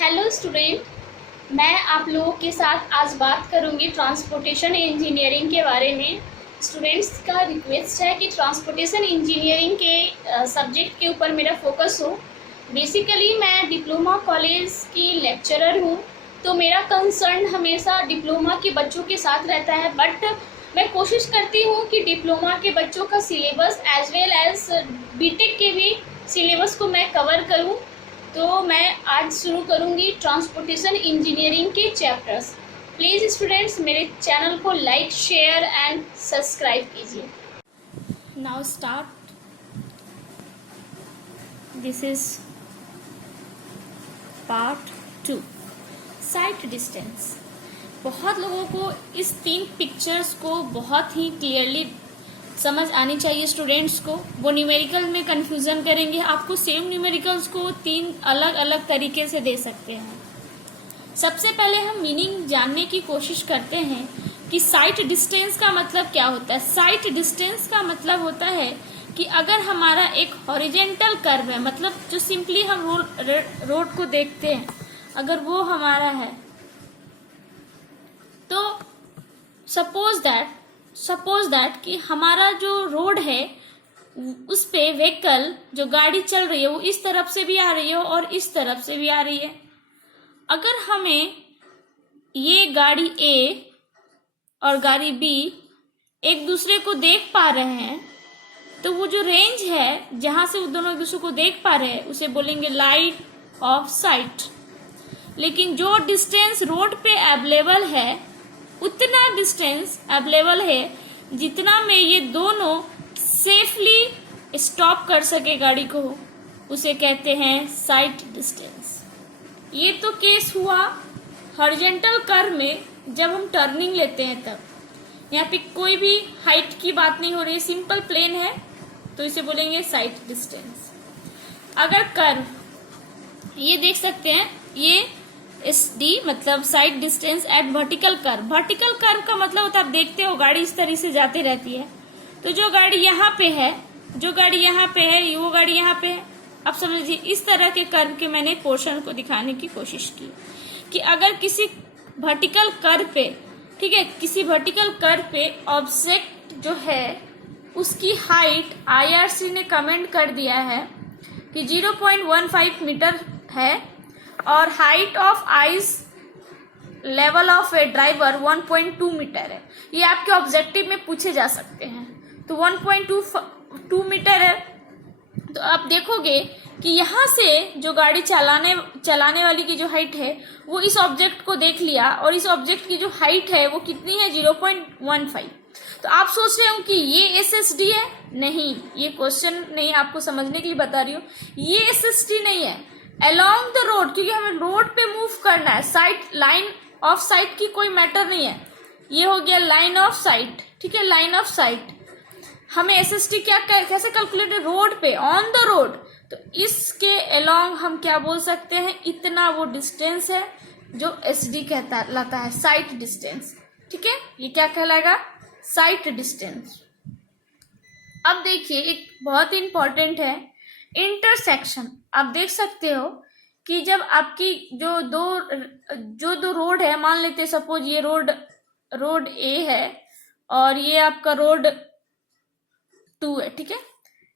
Hello student, मैं आप लोगों के साथ आज बात करूंगी ट्रांसपोर्टेशन इंजीनियरिंग के बारे में। स्टूडेंट्स का रिक्वेस्ट है कि ट्रांसपोर्टेशन इंजीनियरिंग के सब्जेक्ट के ऊपर मेरा फोकस हो। बेसिकली मैं डिप्लोमा कॉलेज की लेक्चरर हूं, तो मेरा कंसर्न हमेशा डिप्लोमा के बच्चों के साथ रहता है। बट मैं कोशिश करती हूं कि डिप्लोमा के बच्चों का syllabus as well as BTech के भी सिलेबस को मैं कवर करूं। तो मैं आज शुरू करूंगी ट्रांसपोर्टेशन इंजीनियरिंग के चैप्टर्स। प्लीज़ स्टूडेंट्स मेरे चैनल को लाइक, शेयर एंड सब्सक्राइब कीजिए। Now start. This is part 2, site distance. बहुत लोगों को इस 3 पिक्चर्स को बहुत ही क्लियरली समझ आनी चाहिए स्टूडेंट्स को। वो न्यूमेरिकल में कंफ्यूजन करेंगे, आपको सेम न्यूमेरिकल्स को 3 अलग अलग तरीके से दे सकते हैं। सबसे पहले हम मीनिंग जानने की कोशिश करते हैं कि साइट डिस्टेंस का मतलब क्या होता है। साइट डिस्टेंस का मतलब होता है कि अगर हमारा एक हॉरिजेंटल कर्व है, मतलब जो सिंपली हम रोड को देखते हैं, अगर वो हमारा है तो सपोज दैट कि हमारा जो रोड है उस पे व्हीकल, जो गाड़ी चल रही है, वो इस तरफ से भी आ रही है और इस तरफ से भी आ रही है। अगर हमें ये गाड़ी ए और गाड़ी बी एक दूसरे को देख पा रहे हैं, तो वो जो रेंज है जहां से वो दोनों एक दूसरे को देख पा रहे हैं उसे बोलेंगे लाइन ऑफ साइट। लेकिन जो डिस्टेंस रोड पे अवेलेबल है उतना डिस्टेंस अवेलेबल है जितना में ये दोनों सेफली स्टॉप कर सके गाड़ी को, उसे कहते हैं साइट डिस्टेंस। ये तो केस हुआ हॉरिजॉन्टल कर्व में, जब हम टर्निंग लेते हैं तब। यहाँ पे कोई भी हाइट की बात नहीं हो रही है, सिंपल प्लेन है, तो इसे बोलेंगे साइट डिस्टेंस। अगर कर्व ये देख सकते हैं, ये SD मतलब side distance at vertical curve. Vertical curve का मतलब होता है, आप देखते हो गाड़ी इस तरह से जाती रहती है, तो जो गाड़ी यहाँ पे है, जो गाड़ी यहाँ पे है, वो गाड़ी यहाँ पे है। अब समझिए इस तरह के कर्व के मैंने पोर्शन को दिखाने की कोशिश की कि अगर किसी वर्टिकल कर्व पे, ठीक है, किसी वर्टिकल कर्व पे ऑब्जेक्ट जो है उसकी हाइट IRC ने कमेंट कर दिया है कि 0.15 मीटर है और height of eyes level of a driver 1.2 meter है। ये आपके ऑब्जेक्टिव में पूछे जा सकते हैं। तो 1.2 मीटर है, तो आप देखोगे कि यहाँ से जो गाड़ी चलाने वाली की जो हाइट है वो इस ऑब्जेक्ट को देख लिया, और इस ऑब्जेक्ट की जो हाइट है वो कितनी है, 0.15। तो आप सोच रहे हो कि ये SSD है? नहीं, ये क्वेश्चन नहीं, आपको समझने के लिए बता रही हूँ। ये SSD नहीं है, अलोंग द रोड, क्योंकि हमें रोड पे मूव करना है। साइट, लाइन ऑफ साइट की कोई मैटर नहीं है। ये हो गया लाइन ऑफ साइट, ठीक है, लाइन ऑफ साइट। हमें SSD कैसे कैलकुलेट है, रोड पे, ऑन द रोड। तो इसके अलोंग हम क्या बोल सकते हैं, इतना वो डिस्टेंस है जो SD कहलाता है, साइट डिस्टेंस। ठीक है, ये क्या कहलाएगा, साइट डिस्टेंस। अब देखिए एक बहुत इंपॉर्टेंट है, इंटरसेक्शन। आप देख सकते हो कि जब आपकी जो दो रोड है, मान लेते हैं सपोज ये रोड A है और ये आपका रोड 2 है, ठीक है,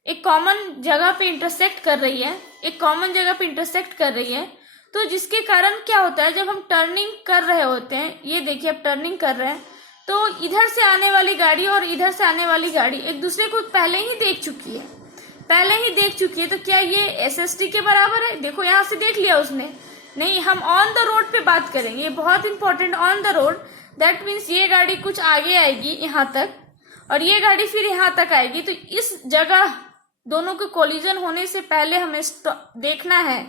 एक कॉमन जगह पे इंटरसेक्ट कर रही है, तो जिसके कारण क्या होता है, जब हम टर्निंग कर रहे होते हैं, ये देखिए अब टर्निंग कर रहे हैं, तो इधर से आने वाली गाड़ी और इधर से आने वाली गाड़ी एक दूसरे को पहले ही देख चुकी है, तो क्या ये SSD के बराबर है? देखो यहाँ से देख लिया उसने, नहीं, हम ऑन द रोड पे बात करेंगे, ये बहुत important, on the road. That means ये गाड़ी कुछ आगे आएगी यहाँ तक और ये गाड़ी फिर यहाँ तक आएगी, तो इस जगह दोनों के कोलिजन होने से पहले हमें देखना है,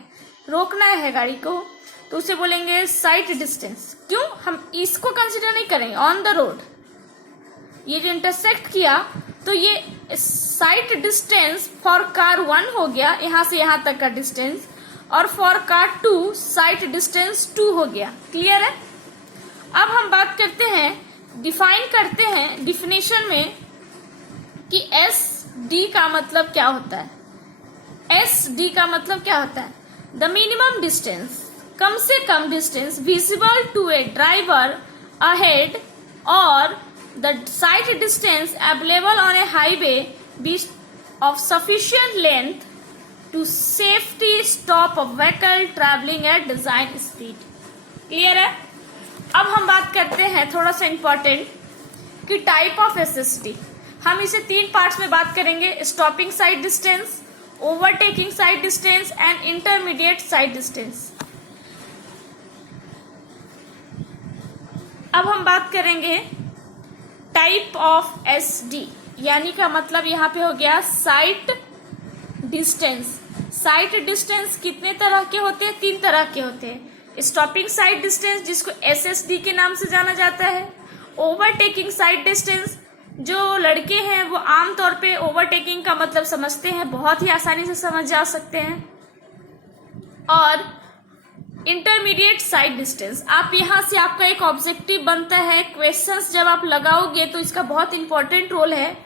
रोकना है गाड़ी को, तो उसे बोलेंगे साइट डिस्टेंस। क्यों हम इसको कंसिडर नहीं करेंगे, ऑन द रोड ये जो इंटरसेक्ट किया, तो ये साइट डिस्टेंस फॉर कार 1 हो गया, यहाँ से यहाँ तक का डिस्टेंस, और फॉर कार 2 साइट डिस्टेंस 2 हो गया। क्लियर है? अब हम बात करते हैं, डिफाइन करते हैं डिफिनेशन में कि SD का मतलब क्या होता है। SD का मतलब क्या होता है, द मिनिमम डिस्टेंस कम से कम distance visible to a driver ahead और the sight distance available on a highway be of sufficient length to safety stop a vehicle travelling at design speed. Clear है? अब हम बात करते हैं थोड़ा सा इंपॉर्टेंट कि टाइप ऑफ एसएसडी। हम इसे 3 पार्ट्स में बात करेंगे, stopping side distance, overtaking side distance and intermediate side distance. अब हम बात करेंगे टाइप ऑफ एसडी, यानी का मतलब यहाँ पे हो गया साइट डिस्टेंस। साइट डिस्टेंस कितने तरह के होते हैं? 3 तरह के होते हैं। स्टॉपिंग साइड डिस्टेंस जिसको एसएसडी के नाम से जाना जाता है, ओवरटेकिंग साइड डिस्टेंस, जो लड़के हैं वो आमतौर पे ओवरटेकिंग का मतलब समझते हैं, बहुत ही आसानी से समझ जा सकते हैं, और इंटरमीडिएट साइड डिस्टेंस। आप यहाँ से आपका एक ऑब्जेक्टिव बनता है, क्वेश्चंस जब आप लगाओगे तो इसका बहुत इंपॉर्टेंट रोल है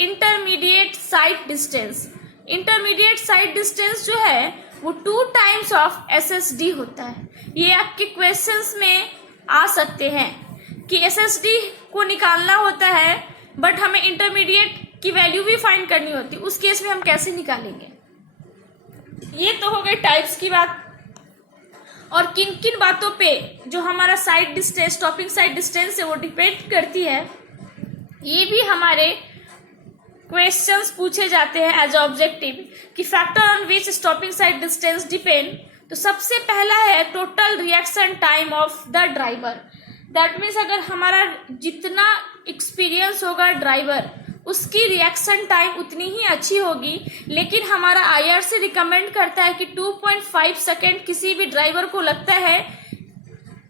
intermediate side distance. Intermediate side distance जो है वो 2 टाइम्स ऑफ एसएसडी होता है। ये आपके क्वेश्चंस में आ सकते हैं कि एसएसडी को निकालना होता है बट हमें इंटरमीडिएट की वैल्यू भी फाइंड करनी होती है। उस केस में हम कैसे निकालेंगे? ये तो हो गई टाइप्स की बात। और किन किन बातों पे जो हमारा side distance, stopping side distance है वो डिपेंड करती है, ये भी हमारे क्वेश्चंस पूछे जाते हैं एज ऑब्जेक्टिव कि factor on which stopping side distance depend. तो सबसे पहला है total reaction time of the driver. That means अगर हमारा जितना एक्सपीरियंस होगा ड्राइवर, उसकी रिएक्शन टाइम उतनी ही अच्छी होगी, लेकिन हमारा आईआरसी रिकमेंड करता है कि 2.5 सेकेंड किसी भी ड्राइवर को लगता है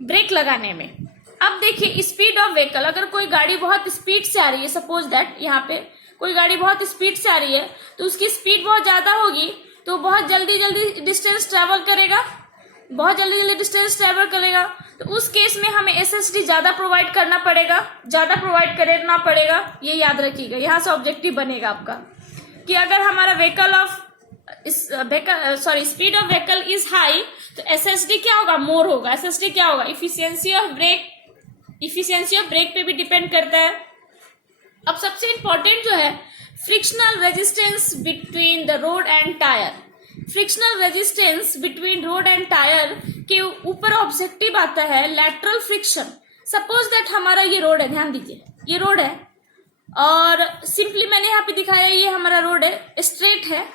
ब्रेक लगाने में। अब देखिए स्पीड ऑफ व्हीकल, अगर कोई गाड़ी बहुत स्पीड से आ रही है, सपोज दैट यहाँ पे कोई गाड़ी बहुत स्पीड से आ रही है तो उसकी स्पीड बहुत ज्यादा होगी तो बहुत जल्दी जल्दी डिस्टेंस ट्रेवल करेगा, बहुत जल्दी जल्दी डिस्टेंस ट्रेवल करेगा। तो उस केस में हमें एसएसडी ज्यादा प्रोवाइड करना पड़ेगा, ज्यादा प्रोवाइड करना पड़ेगा। ये याद रखिएगा, यहाँ से ऑब्जेक्टिव बनेगा आपका कि अगर हमारा speed of vehicle is high तो एसएसडी क्या होगा? मोर होगा। एसएसडी क्या होगा? इफिशियंसी ऑफ ब्रेक पे भी डिपेंड करता है। अब सबसे इंपॉर्टेंट जो है frictional resistance between the road and tyre. Frictional resistance between road and tyre के ऊपर ऑब्जेक्टिव आता है लैटरल फ्रिक्शन। सपोज दैट हमारा ये रोड है, ध्यान दीजिए ये रोड है और सिंपली मैंने यहाँ पे दिखाया ये हमारा रोड है, स्ट्रेट है।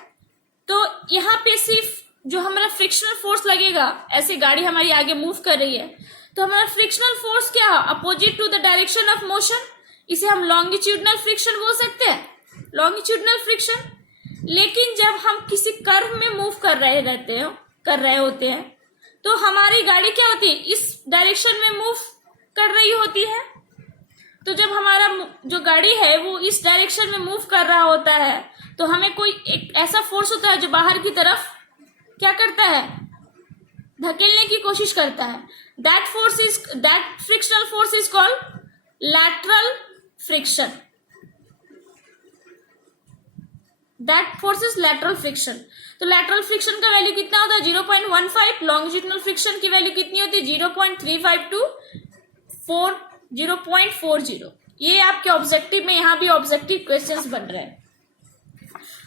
तो यहाँ पे सिर्फ जो हमारा फ्रिक्शनल फोर्स लगेगा, ऐसे गाड़ी हमारी आगे मूव कर रही है तो हमारा फ्रिक्शनल फोर्स क्या है? Opposite to the direction of motion. इसे हम लॉन्गिट्यूडनल फ्रिक्शन बोल सकते हैं, लॉन्गिट्यूडनल फ्रिक्शन। लेकिन जब हम किसी कर्व में मूव कर रहे होते हैं तो हमारी गाड़ी क्या होती है? इस डायरेक्शन में मूव कर रही होती है। तो जब हमारा जो गाड़ी है वो इस डायरेक्शन में मूव कर रहा होता है तो हमें कोई एक ऐसा फोर्स होता है जो बाहर की तरफ क्या करता है? धकेलने की कोशिश करता है। That frictional force is called lateral friction. That force is lateral friction. तो लैटरल फ्रिक्शन का वैल्यू कितना होता है? 0.15। लॉन्गिट्यूडनल फ्रिक्शन की वैल्यू कितनी होती है? 0.35 टू 0.40। ये आपके ऑब्जेक्टिव में, यहाँ भी ऑब्जेक्टिव क्वेश्चंस बन रहे हैं।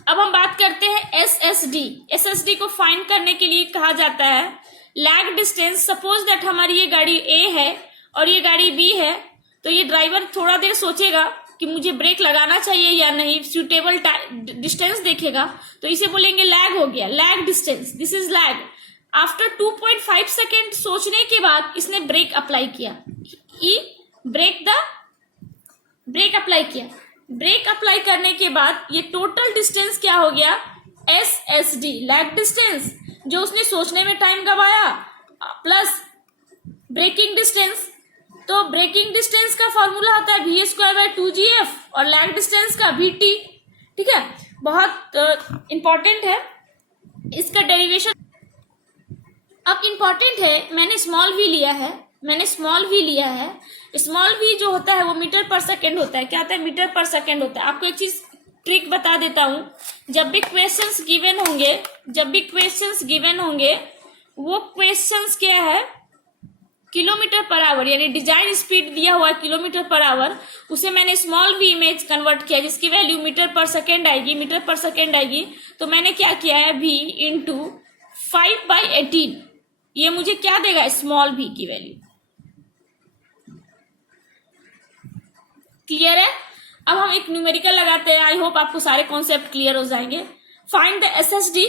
अब हम बात करते हैं एसएसडी। एसएसडी को फाइंड करने के लिए कहा जाता है लैग डिस्टेंस। सपोज दैट हमारी ये गाड़ी ए है और ये गाड़ी बी है, तो ये ड्राइवर थोड़ा देर सोचेगा कि मुझे ब्रेक लगाना चाहिए या नहीं, सूटेबल डिस्टेंस देखेगा, तो इसे बोलेंगे लैग हो गया, lag distance, this is lag. After 2.5 second सोचने के बाद इसने ब्रेक अप्लाई किया, ब्रेक अप्लाई किया। ब्रेक अप्लाई करने के बाद ये टोटल डिस्टेंस क्या हो गया? एसएसडी, लैग डिस्टेंस, जो उसने सोचने में टाइम गवाया प्लस ब्रेकिंग डिस्टेंस। तो ब्रेकिंग डिस्टेंस का फॉर्मूला होता है v²/2gf और लैग डिस्टेंस का vt। ठीक है, बहुत इंपॉर्टेंट है इसका डेरिवेशन। अब इंपॉर्टेंट है, मैंने स्मॉल v लिया है। स्मॉल v जो होता है वो मीटर पर सेकेंड होता है। क्या होता है? मीटर पर सेकेंड होता है। आपको एक चीज ट्रिक बता देता हूं, जब भी क्वेश्चंस गिवन होंगे वो क्वेश्चंस क्या है, किलोमीटर पर आवर, यानी डिजाइन स्पीड दिया हुआ है किलोमीटर पर आवर, उसे मैंने स्मॉल v में कन्वर्ट किया जिसकी वैल्यू मीटर पर सेकेंड आएगी, मीटर पर सेकेंड आएगी। तो मैंने क्या किया है, v इंटू 5/18, ये मुझे क्या देगा, स्मॉल v की वैल्यू। क्लियर है। अब हम एक न्यूमेरिकल लगाते हैं। आई होप आपको सारे कॉन्सेप्ट क्लियर हो जाएंगे। Find the SSD,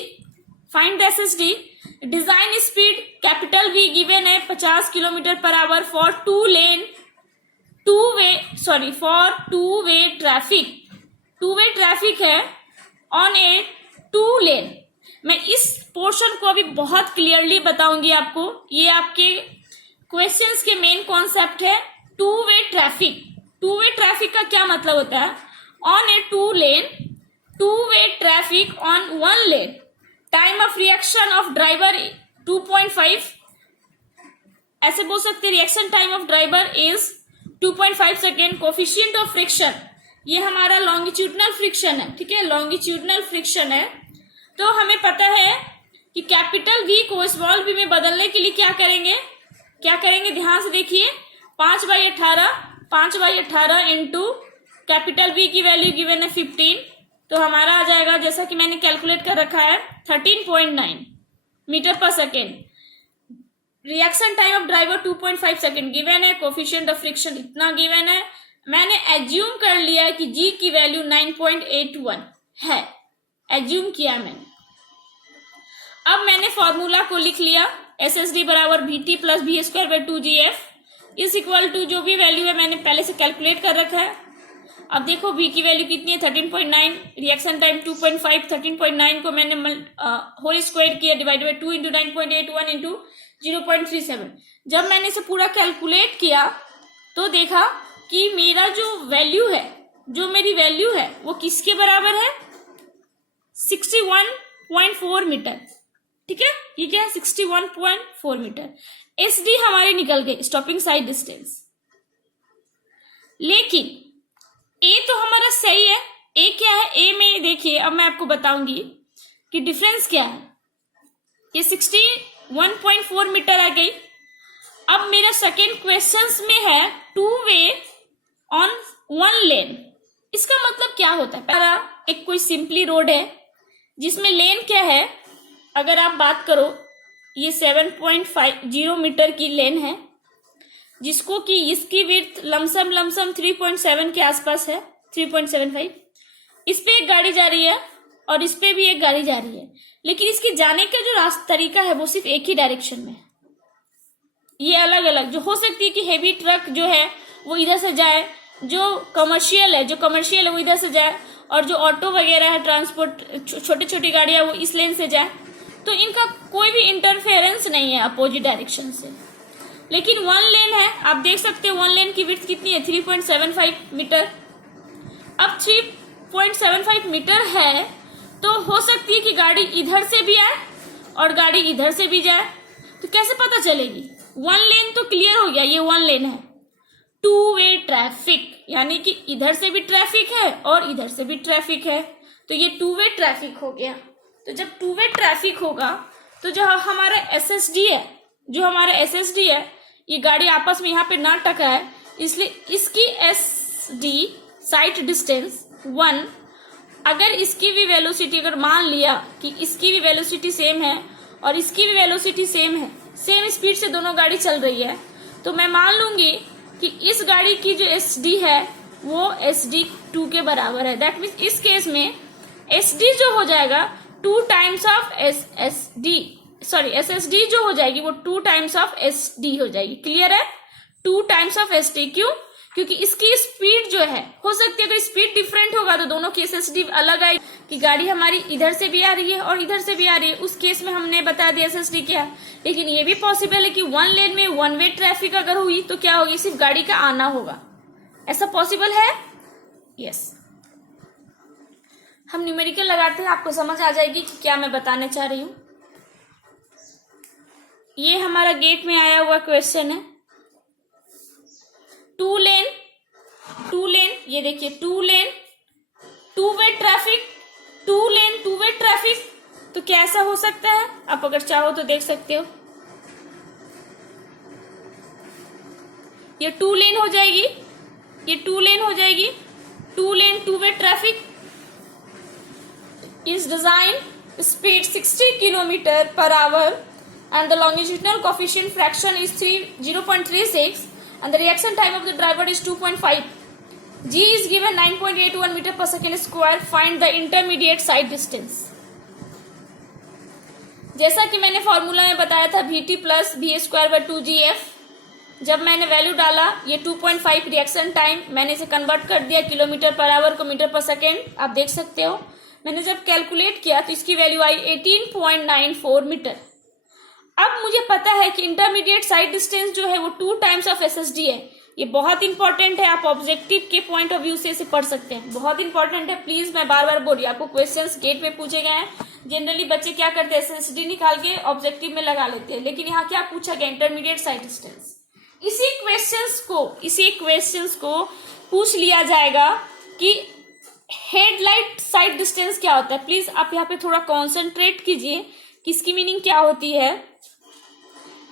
find the SSD. Design speed capital V given है 50 kilometre per hour for two way traffic, two way traffic है ऑन ए टू लेन। मैं इस पोर्शन को अभी बहुत क्लियरली बताऊंगी आपको। ये आपके क्वेश्चंस के मेन कॉन्सेप्ट है। Two way traffic, two way traffic का क्या मतलब होता है, on A two lane, two way traffic on one lane, time of reaction of driver 2.5, ऐसे बोल सकते हैं reaction time of driver is 2.5 second. Coefficient of friction, ये हमारा लॉन्गिट्यूडनल फ्रिक्शन है, ठीक है, लॉन्गिट्यूडनल फ्रिक्शन है। तो हमें पता है कि कैपिटल V को स्मॉल v में बदलने के लिए क्या करेंगे, ध्यान से देखिए। 5/18 इंटू कैपिटल V की वैल्यू गिवन है 15, तो हमारा आ जाएगा, जैसा कि मैंने कैलकुलेट कर रखा है, 13.9 मीटर पर second. Reaction time of driver 2.5 second given है, कोफिशिएंट ऑफ फ्रिक्शन इतना गिवन है। मैंने एज्यूम कर लिया है कि G की वैल्यू 9.81 है, एज्यूम किया मैंने। अब मैंने फॉर्मूला को लिख लिया, SSD बराबर VT plus V²/2GF is equal to जो भी वैल्यू है मैंने पहले से कैलकुलेट कर रखा है। अब देखो V की वैल्यू कितनी है, 13.9, रिएक्शन टाइम 2.5, 13.9 को मैंने होल स्क्वायर किया, डिवाइड बाई 2 इंटू 9.81 इंटू 0.37। जब मैंने इसे पूरा कैलकुलेट किया तो देखा कि मेरा जो मेरी वैल्यू है वो किसके बराबर है, 61.4 मीटर, ठीक है, ये क्या है, 61.4 मीटर। SD हमारी निकल गई, स्टॉपिंग साइड डिस्टेंस। लेकिन A तो हमारा सही है, A क्या है, A में देखिए, अब मैं आपको बताऊंगी कि डिफरेंस क्या है। ये 61.4 मीटर आ गई। अब मेरा सेकेंड क्वेश्चन में है टू वे ऑन वन लेन, इसका मतलब क्या होता है, पहला एक कोई सिंपली रोड है जिसमें लेन क्या है, अगर आप बात करो ये 7.50 मीटर की लेन है, जिसको कि इसकी विड्थ लमसम 3.7 के आसपास है, 3.75। इस पे एक गाड़ी जा रही है और इस पे भी एक गाड़ी जा रही है, लेकिन इसके जाने का जो तरीका है वो सिर्फ एक ही डायरेक्शन में है। ये अलग अलग जो हो सकती है कि हेवी ट्रक जो है वो इधर से जाए, जो कमर्शियल है वो इधर से जाए, और जो ऑटो वगैरह है, ट्रांसपोर्ट, छोटी छोटी गाड़ियां, वो इस लेन से जाए। तो इनका कोई भी इंटरफेरेंस नहीं है अपोजिट डायरेक्शन से। लेकिन वन लेन है, आप देख सकते हो वन लेन की विड्थ कितनी है, 3.75 मीटर। अब 3.75 मीटर है तो हो सकती है कि गाड़ी इधर से भी आए और गाड़ी इधर से भी जाए, तो कैसे पता चलेगी। वन लेन तो क्लियर हो गया, ये वन लेन है। टू वे ट्रैफिक, यानी कि इधर से भी ट्रैफिक है और इधर से भी ट्रैफिक है, तो ये टू वे ट्रैफिक हो गया। तो जब टू वे ट्रैफिक होगा तो जो हमारा SSD है, ये गाड़ी आपस में यहाँ पे ना टकराए, इसलिए इसकी SD साइट डिस्टेंस 1, अगर इसकी भी वेलोसिटी, अगर मान लिया कि इसकी भी वेलोसिटी सेम है और इसकी भी वेलोसिटी सेम है, सेम स्पीड से दोनों गाड़ी चल रही है, तो मैं मान लूंगी कि इस गाड़ी की जो SD है वो SD2 के बराबर है। दैट मीन्स इस केस में SD जो हो जाएगा 2 टाइम्स ऑफ SSD जो हो जाएगी वो 2 टाइम्स ऑफ SD हो जाएगी। क्लियर है, 2 टाइम्स ऑफ SD। क्यों, क्योंकि इसकी स्पीड जो है, हो सकती है अगर स्पीड डिफरेंट होगा तो दोनों की SSD अलग आएगी, कि गाड़ी हमारी इधर से भी आ रही है और इधर से भी आ रही है, उस केस में हमने बता दिया SSD क्या है। लेकिन ये भी पॉसिबल है कि वन लेन में वन वे ट्रैफिक अगर हुई तो क्या होगी, सिर्फ गाड़ी का आना होगा, ऐसा पॉसिबल है। यस, हम न्यूमेरिकल लगाते हैं, आपको समझ आ जाएगी कि क्या मैं बताने चाह रही हूँ। ये हमारा गेट में आया हुआ क्वेश्चन है। टू लेन, ये देखिए two lane, two way traffic, two way traffic, तो क्या ऐसा हो सकता है, आप अगर चाहो तो देख सकते हो। ये 2 लेन हो जाएगी, ये 2 लेन हो जाएगी, 2 लेन 2 way traffic is designed speed 60 kilometer per hour and the longitudinal coefficient fraction is 0.36 and the reaction time of the driver is 2.5. G is given 9.81 meter per second square. Find the intermediate side distance. जैसा कि मैंने formula में बताया था Vt plus V square by 2gf, जब मैंने value डाला ये 2.5 रिएक्शन टाइम, मैंने इसे कन्वर्ट कर दिया किलोमीटर पर आवर को मीटर पर सेकेंड, आप देख सकते हो। मैंने जब कैलकुलेट किया तो इसकी वैल्यू आई 18.94 मीटर। अब मुझे पता है कि इंटरमीडिएट साइड डिस्टेंस जो है वो 2 टाइम्स ऑफ एसएसडी है। ये बहुत इंपॉर्टेंट है, आप ऑब्जेक्टिव के पॉइंट ऑफ व्यू से इसे पढ़ सकते हैं, बहुत इंपॉर्टेंट है। प्लीज मैं बार बार बोल रही हूँ, आपको क्वेश्चंस गेट में पूछे गए हैं। जनरली बच्चे क्या करते हैं, एसएसडी निकाल के ऑब्जेक्टिव में लगा लेते हैं, लेकिन यहाँ क्या पूछा गया, इंटरमीडिएट साइड डिस्टेंस। इसी क्वेश्चंस को पूछ लिया जाएगा कि हेडलाइट साइड डिस्टेंस क्या होता है। प्लीज आप यहाँ पे थोड़ा कॉन्सेंट्रेट कीजिए कि इसकी मीनिंग क्या होती है।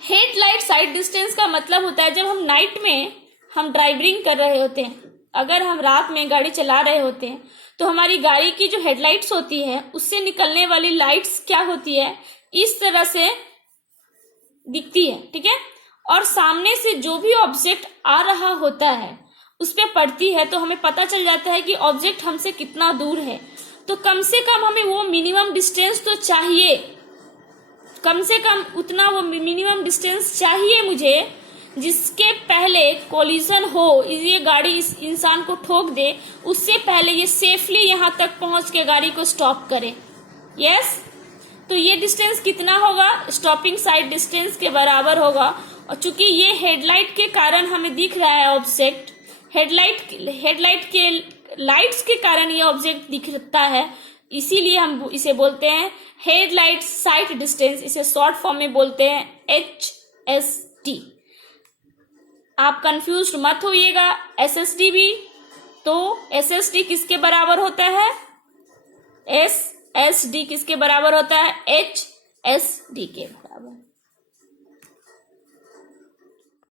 हेडलाइट साइड डिस्टेंस का मतलब होता है जब हम नाइट में हम ड्राइविंग कर रहे होते हैं, अगर हम रात में गाड़ी चला रहे होते हैं तो हमारी गाड़ी की जो हेडलाइट्स होती है उससे निकलने वाली लाइट्स क्या होती है, इस तरह से दिखती है, ठीक है। और सामने से जो भी ऑब्जेक्ट आ रहा होता है उस पर पड़ती है तो हमें पता चल जाता है कि ऑब्जेक्ट हमसे कितना दूर है। तो कम से कम हमें वो मिनिमम डिस्टेंस तो चाहिए, कम से कम उतना वो मिनिमम डिस्टेंस चाहिए मुझे जिसके पहले कोलिजन हो, ये गाड़ी इस इंसान को ठोक दे, उससे पहले ये सेफली यहाँ तक पहुंच के गाड़ी को स्टॉप करे। यस, तो ये डिस्टेंस कितना होगा, स्टॉपिंग साइड डिस्टेंस के बराबर होगा। और चूंकि ये हेडलाइट के कारण हमें दिख रहा है ऑब्जेक्ट, हेडलाइट के लाइट्स के कारण ये ऑब्जेक्ट दिखता है, इसीलिए हम इसे बोलते हैं हेडलाइट साइड डिस्टेंस। इसे शॉर्ट फॉर्म में बोलते हैं HSD। आप कंफ्यूज मत होइएगा, SSD भी, तो SSD किसके बराबर होता है, SSD किसके बराबर होता है, HSD के बराबर।